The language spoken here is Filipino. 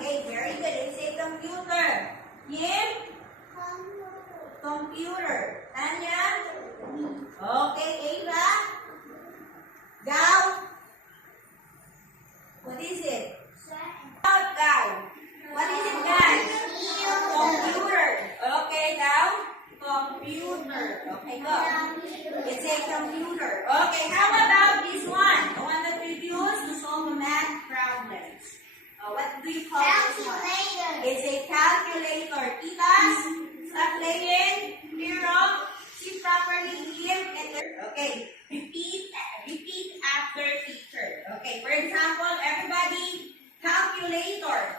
Okay, very good. It's a computer. Yim? Computer. Tanya? Okay, Ava? Gao? What is it? Gao. What is it, guys? Computer. Okay, Gao? Computer. Okay, go. It's a computer. Okay, how about this one? The one that we use to solve math problems. What do you call this one? It's a calculator. Titas, stop playing. Hero, see properly here. Okay, repeat after teacher. Okay, for example, everybody, calculator.